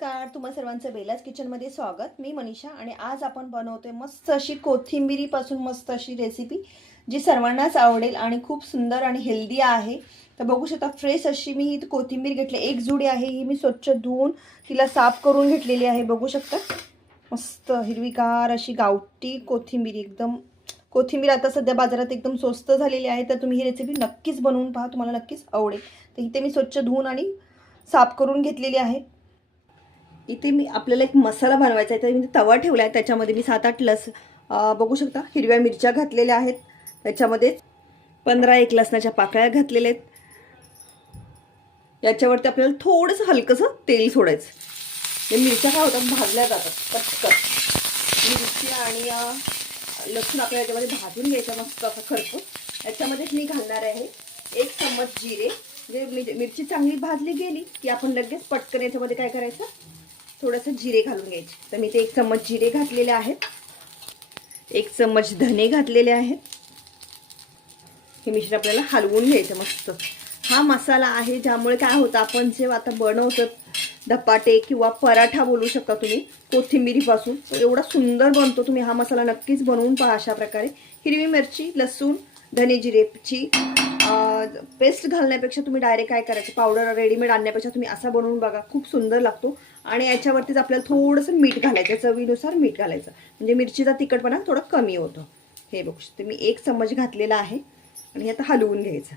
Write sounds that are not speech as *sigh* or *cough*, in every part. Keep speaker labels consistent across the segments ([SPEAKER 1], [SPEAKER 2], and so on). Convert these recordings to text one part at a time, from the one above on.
[SPEAKER 1] नमस्कार तुम्हा सर्वांचं बेलाज किचनमध्ये स्वागत. मी मनीषा आणि आज आपण बनवतोय मस्त अशी कोथिंबिरीपासून मस्त अशी रेसिपी जी सर्वांनाच आवडेल आणि खूप सुंदर आणि हेल्दी आहे. तर बघू शकता फ्रेश अशी मी ही कोथिंबीर घेतली. एक जुडी आहे ही मी स्वच्छ धुवून तिला साफ करून घेतलेली आहे. बघू शकता. मस्त हिरवीगार अशी गावठी कोथिंबीर एकदम. कोथिंबीर आता सध्या बाजारात एकदम स्वस्त झालेली आहे. तर तुम्ही ही रेसिपी नक्कीच बनवून पहा तुम्हाला नक्कीच आवडेल. तर इथे मी स्वच्छ धुवून आणि साफ करून घेतलेली आहे. इथे मी आपल्याला एक मसाला बनवायचा आहे. तर मी तवा ठेवला आहे. त्याच्यामध्ये मी सात आठ लस बघू शकता. हिरव्या मिरच्या घातलेल्या आहेत. त्याच्यामध्ये पंधरा एक लसणाच्या पाकळ्या घातलेल्या आहेत. याच्यावरती आपल्याला थोडंसं हलकंसं तेल सोडायचं. मिरच्या काय होतात? भाजल्या जातात. पटकन. मिरची आणि लसूण आपल्याला याच्यामध्ये भाजून घ्यायचं मस्त असं खर्च याच्यामध्येच मी घालणार आहे एक चम्मच जिरे. म्हणजे मिर- मिरची चांगली भाजली गेली की आपण लगेच पटकन याच्यामध्ये काय करायचं? थोडंसं जिरे घालून घ्यायचे. तर मी ते एक चम्मच जिरे घातलेले आहेत. एक चम्मच धने घातलेले आहेत. हे मिश्रण आपल्याला हलवून घ्यायचं मस्त. हा मसाला आहे ज्यामुळे काय होतं आपण जे आता बनवतो धपाटे किंवा पराठा बोलू शकता तुम्ही कोथिंबिरीपासून तर एवढा सुंदर बनतो तुम्ही हा मसाला नक्कीच बनवून पहा अशा प्रकारे. हिरवी मिरची लसूण धने जिरेची पेस्ट घालण्यापेक्षा तुम्ही डायरेक्ट काय करायचं पावडर रेडीमेड आणण्यापेक्षा तुम्ही असा बनवून बघा खूप सुंदर लागतो. आणि याच्यावरतीच आपल्याला थोडंसं मीठ घालायचं चवीनुसार मीठ घालायचं. म्हणजे मिरचीचा तिखटपणा थोडं कमी होतो. हे बघू शकते. मी एक चम्मच घातलेला आहे. आणि हे आता हलवून घ्यायचं.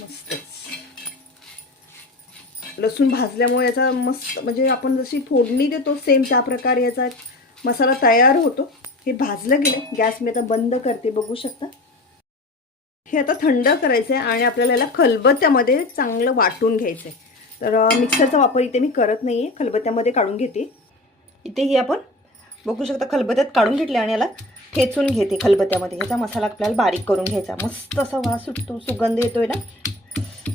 [SPEAKER 1] मस्तच लसूण भाजल्यामुळे याचा मस्त म्हणजे आपण जशी फोडणी देतो सेम त्या प्रकारे याचा मसाला तयार होतो. हे भाजलं गेलं गॅस मी आता बंद करते बघू शकता. हे आता थंड करायचं आहे आणि आपल्याला याला खलबत्त्यामध्ये चांगलं वाटून घ्यायचं आहे तर मिक्सरचा वापर इथे मी करत नाही आहे खलबत्त्यामध्ये काढून घेते. इथेही आपण बघू शकता खलबत्त्यात काढून घेतले आणि याला ठेचून घेते खलबत्त्यामध्ये ह्याचा मसाला आपल्याला बारीक करून घ्यायचा. मस्त असा वास सुटतो सुगंध येतोय ना.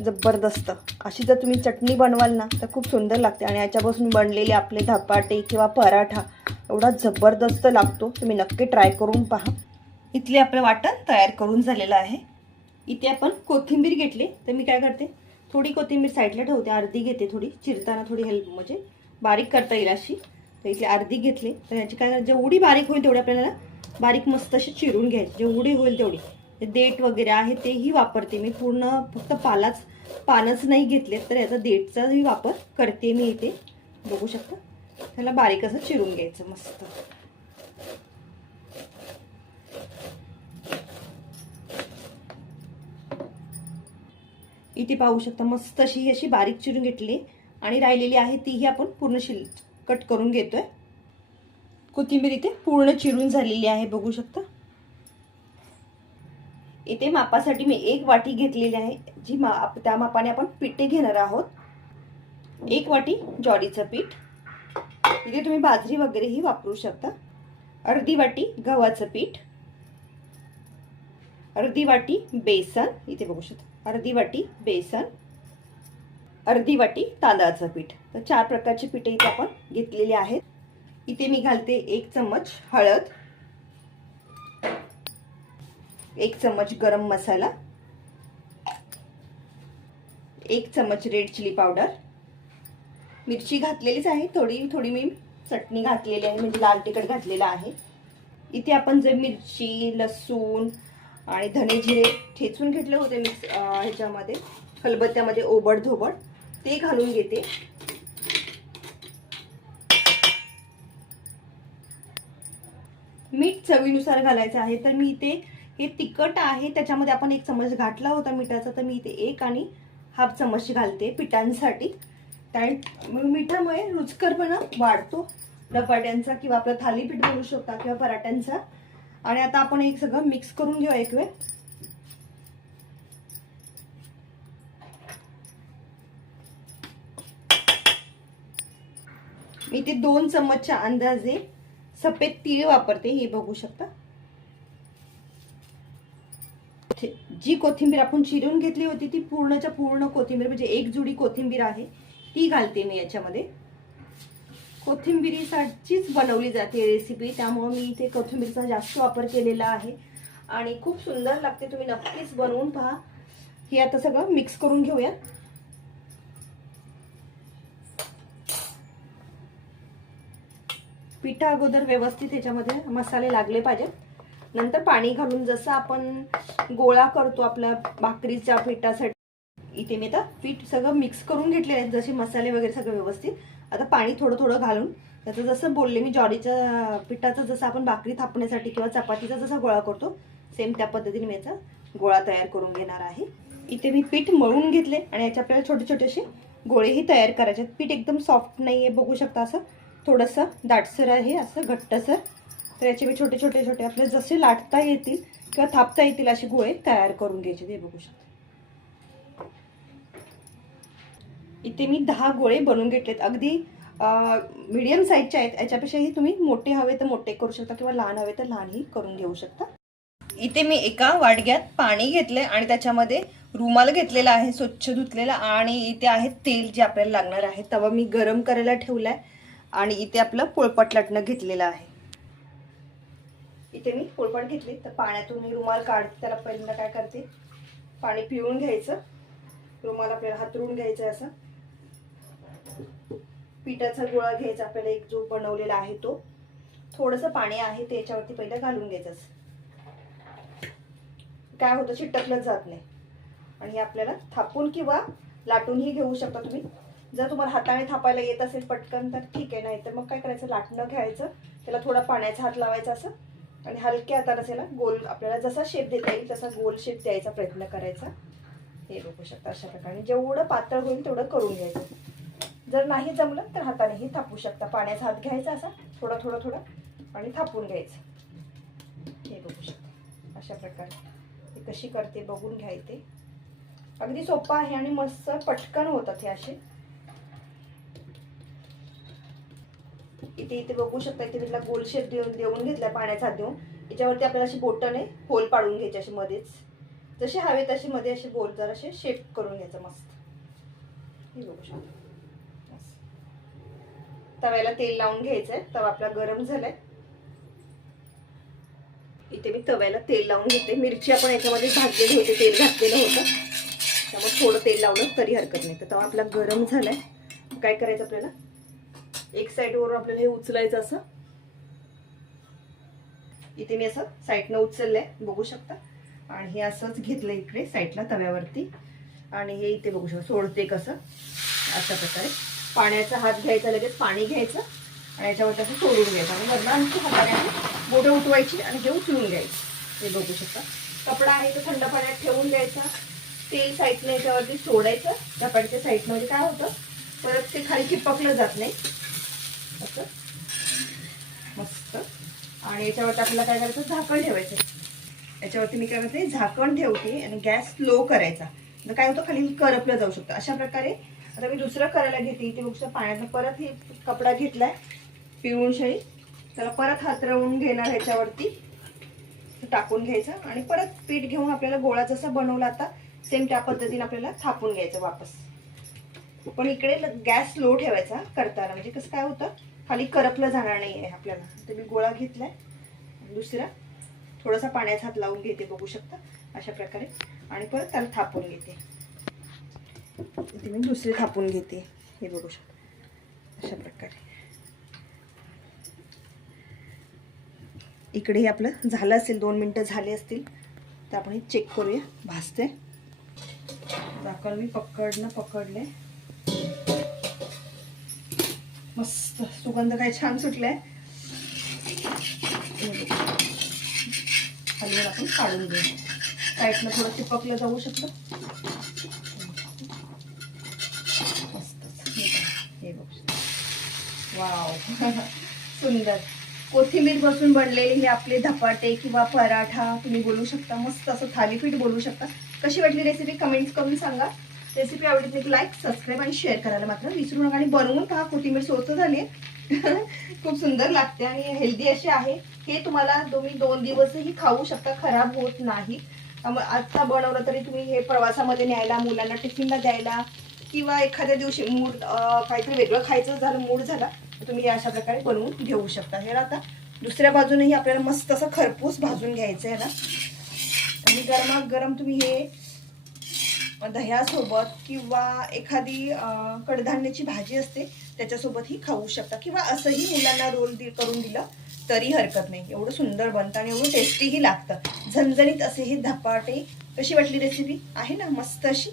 [SPEAKER 1] जबरदस्त. अशी जर तुम्ही चटणी बनवाल ना तर खूप सुंदर लागते. आणि याच्यापासून बनलेले आपले धपाटे किंवा पराठा एवढा जबरदस्त लागतो. तुम्ही नक्की ट्राय करून पहा. इथले आपलं वाटण तयार करून झालेलं आहे. इथे आपण कोथिंबीर घेतली. तर मी काय करते? थोडी कोथिंबीर साईडला ठेवते अर्धी घेते थोडी चिरताना थोडी हेल्प म्हणजे बारीक करता येईल अशी. तर इथली अर्धी घेतली. तर याची काय जेवढी बारीक होईल तेवढी आपल्याला बारीक मस्त अशी चिरून घ्यायची. जेवढी होईल तेवढी. ते देठ वगैरे आहे तेही वापरते मी. पूर्ण फक्त पालाच पानच नाही घेतले तर याचा देठचाही वापर करते मी इथे. बघू शकता. त्याला बारीक असं चिरून घ्यायचं मस्त. इथे पाहू शकता मस्त अशी ही अशी बारीक चिरून घेतली आणि राहिलेली आहे तीही आपण पूर्ण शिल कट करून घेतोय. कोथिंबीर इथे पूर्ण चिरून झालेली आहे बघू शकता. इथे मापासाठी मी एक वाटी घेतलेली आहे जी मा त्या मापाने आपण पिठे घेणार आहोत. एक वाटी ज्वारीचं पीठ. इथे तुम्ही बाजरी वगैरेही वापरू शकता. अर्धी वाटी गव्हाचं पीठ. अर्धी वाटी बेसन इथे बघू शकता. अर्धी वाटी बेसन अर्धी वाटी तांदळाचं पीठ. तर चार प्रकारची पिठे इथे आपण घेतलेली आहेत. इथे मी घालते एक चम्मच हळद एक चम्मच गरम मसाला एक चम्मच रेड चिली पावडर. मिरची घातलेलीच आहे थोडी थोडी मी चटणी घातलेली आहे म्हणजे लाल तिखट घातलेलं आहे. इथे आपण जे मिरची लसूण आणि धने जिरे ठेचून घेतले होते मिक्स ह्याच्यामध्ये खलबत्त्यामध्ये ओबड धोबड ते घालून घेते. मीठ चवीनुसार घालायचं आहे तर मी इथे हे तिखट आहे त्याच्यामध्ये आपण एक चमच घातला होता मिठाचा तर मी इथे एक आणि हाफ चमच घालते पिठांसाठी. कारण मिठामुळे रुचकरपणा वाढतो. धपाट्यांचा किंवा आपलं थालीपीठ बनवू शकता किंवा पराठ्यांचा. आणि आता आपण एक सगळं मिक्स करून घेऊ एक वेळ. मी ते दोन चम्मचच्या अंदाजे सफेद तीळ वापरते हे बघू शकता. जी कोथिंबीर आपण चिरून घेतली होती ती पूर्णच्या पूर्ण कोथिंबीर म्हणजे एक जुडी कोथिंबीर आहे ती घालते मी याच्यामध्ये. कोथिंबिरीसाठीच बनवली जाते रेसिपी त्यामुळे मी इथे कोथिंबीरचा जास्त वापर केलेला आहे. आणि खूप सुंदर लागते. तुम्ही नक्कीच बनवून पहा. हे आता सगळं मिक्स करून घेऊया पिठा अगोदर व्यवस्थित ह्याच्यामध्ये मसाले लागले पाहिजेत. नंतर पाणी घालून जसं आपण गोळा करतो आपल्या भाकरीच्या पिठासाठी इथे मी आता पीठ सगळं मिक्स करून घेतलेलं आहेत जसे मसाले वगैरे सगळं व्यवस्थित. आता पाणी थोडं थोडं घालून त्याचं जसं बोलले मी ज्वारीच्या पिठाचं जसं आपण भाकरी थापण्यासाठी किंवा चपातीचा जसा गोळा करतो सेम त्या पद्धतीने मी याचा गोळा तयार करून घेणार आहे. इथे मी पीठ मळून घेतले आणि याचे आपल्याला छोटे छोटेसे गोळेही तयार करायचे आहेत. पीठ एकदम सॉफ्ट नाही आहे बघू शकता असं. थोडंसं दाटसर आहे असं घट्टसर. तर याचे मी छोटे छोटे छोटे आपले जसे लाटता येतील किंवा थापता येतील असे गोळे तयार करून घ्यायचे ते बघू शकता. इथे मी दहा गोळे बनवून घेतलेत. अगदी मीडियम साईजचे आहेत. याच्यापेक्षाही तुम्ही मोठे हवे तर मोठे करू शकता किंवा लहान हवे तर लहानही करून घेऊ शकता. इथे मी एका वाडग्यात पाणी घेतले आणि त्याच्यामध्ये रुमाल घेतलेला आहे स्वच्छ धुतलेला आणि इथे आहे तेल जे आपल्याला लागणार आहे. तवा मी गरम करायला ठेवलाय आणि इथे आपलं पोळपट लाटणं घेतलेलं आहे. इथे मी पोळपट घेतली तर पाण्यातून मी रुमाल काढते. त्याला पहिल्यांदा काय करते? पाणी पिळून घ्यायचं. रुमाल आपल्याला हातरून घ्यायचं असं. पिठाचा गोळा घ्यायचा आपल्याला एक जो बनवलेला आहे तो. थोडंसं पाणी आहे ते याच्यावरती पहिलं घालून घ्यायचं असं. काय होतं चिटकलंच जात नाही. आणि आपल्याला थापून किंवा लाटूनही घेऊ शकता तुम्ही. जर तुम्हाला हाताने थापायला येत असेल पटकन तर ठीक आहे. नाही तर मग काय करायचं लाटणं घ्यायचं. त्याला थोडा पाण्याचा हात लावायचा असं. आणि हलक्या हाताने त्याला गोल आपल्याला जसा शेप देता येईल तसा गोल शेप द्यायचा प्रयत्न करायचा. हे बघू शकता अशा प्रकारे. जेवढं पातळ होईल तेवढं करून घ्यायचं. जर नाही जमलं तर हातानेही थापू शकता. पाण्याचा हात घ्यायचा असा थोडा थोडा थोडा आणि थापून घ्यायचं. हे बघू शकता. अशा प्रकारे. हे कशी करते बघून घ्यायचे. अगदी सोपं आहे आणि मस्त पटकन होतात हे असे. इथे इथे बघू शकता इथे मी तिला गोल शेप देऊन देऊन घेतलाय पाण्याचा हात देऊन. याच्यावरती आपल्याला अशी बोटाने होल पाडून घ्यायची अशी मध्येच. जसे हवे तसे मध्ये असे बोल जर असे शेप करून घ्यायचं मस्त. हे बघू शकता. तव्याला तेल लावून घ्यायचंय. तवा आपला गरम झालाय. इथे मी तव्याला तेल लावून घेते. मिरची आपण याच्यामध्ये भाजलेली होते तेल घातलेलं होतं. त्यामुळे थोडं तेल लावलं तरी हरकत नाही. तर तवा आपला गरम झालाय. काय करायचं आपल्याला? एक साईडवरून आपल्याला हे उचलायचं असं. इथे मी असं साईडनं उचललंय. बघू शकता. आणि हे असंच घेतलं इकडे साईडला तव्यावरती. आणि हे इथे बघू शकता. सोडते कसं? अशा प्रकारे. पाण्याचा हात घ्यायचा लगेच पाणी घ्यायचं आणि याच्यावरती असं सोडून घ्यायचं. आणि वरनं हाताने आम्ही बोटं उठवायची आणि हे उचलून घ्यायचं. हे बघू शकता. कपडा आहे तो थंड पाण्यात ठेवून घ्यायचा तेल साईडनं याच्यावरती सोडायचं. चपाटीच्या साईडनं म्हणजे काय होतं? परत ते खाली चिपकलं जात नाही. असं. मस्त. आणि याच्यावरती आपल्याला काय करायचं? झाकण ठेवायचं. याच्यावरती मी काय करते? झाकण ठेवते आणि गॅस स्लो करायचा. तर काय होतं? खाली करपलं जाऊ शकतं. अशा प्रकारे आता मी दुसरं करायला घेते. ती बघू पाण्याचा परत हे कपडा घेतलाय पिळून शाई त्याला परत हातरवून घेणार ह्याच्यावरती. टाकून घ्यायचं आणि परत पीठ घेऊन आपल्याला गोळा जसा बनवला आता सेम त्या पद्धतीने आपल्याला थापून घ्यायचं वापस. पण इकडे गॅस स्लो ठेवायचा करताना. म्हणजे कसं काय होतं? खाली करपलं जाणार नाही आहे आपल्याला. तर मी गोळा घेतलाय. दुसरा थोडासा पाण्याचा हात लावून घेते बघू शकता. अशा प्रकारे. आणि परत त्याला थापून घेते. इथे मी दुसरे थापून घेते. हे बघू शकता. अशा प्रकारे. इकडे हे आपलं झालं असेल दोन मिनटं झाले असतील तर आपण हे चेक करूया. भाजते झाकण मी पकडणं पकडले मस्त. सुगंध काय छान सुटलाय. हलवून आपण काढून घेऊ. साईडनं थोडं टिपकलं जाऊ शकतं मस्त हे बघ वाव. *laughs* सुंदर. कोथिंबीरपासून बनलेले हे आपले धपाटे किंवा पराठा तुम्ही बोलू शकता मस्त असं थालीपीठ बोलू शकता. कशी वाटली रेसिपी कमेंट्स करून सांगा. रेसिपी आवडली तर लाईक सबस्क्राईब आणि शेअर करायला मात्र विसरू नका आणि बनवून पहा कोथिंबीर स्वस्त झाली *laughs* खूप सुंदर लागते आणि हेल्दी अशी आहे. हे तुम्हाला तुम्ही दोन दिवसही खाऊ शकता खराब होत नाही. त्यामुळे आत्ता बनवलं तरी तुम्ही हे प्रवासामध्ये न्यायला मुलांना टिफिनला द्यायला किंवा एखाद्या दिवशी मूड काहीतरी वेगळं खायचं झालं मूड झाला तर तुम्ही हे अशा प्रकारे बनवून घेऊ शकता. हे आता दुसऱ्या बाजूनेही आपल्याला मस्त असं खरपूस भाजून घ्यायचं आहे ना. आणि गरमागरम तुम्ही हे दह्यासोबत किंवा एखादी कडधान्याची भाजी असते त्याच्यासोबतही खाऊ शकता. किंवा असंही मुलांना रोल दि करून दिलं तरी हरकत नाही. एवढं सुंदर बनतं आणि एवढं टेस्टीही लागतं. झणझणीत असे हे धपाटे. कशी वाटली रेसिपी आहे ना मस्त अशी?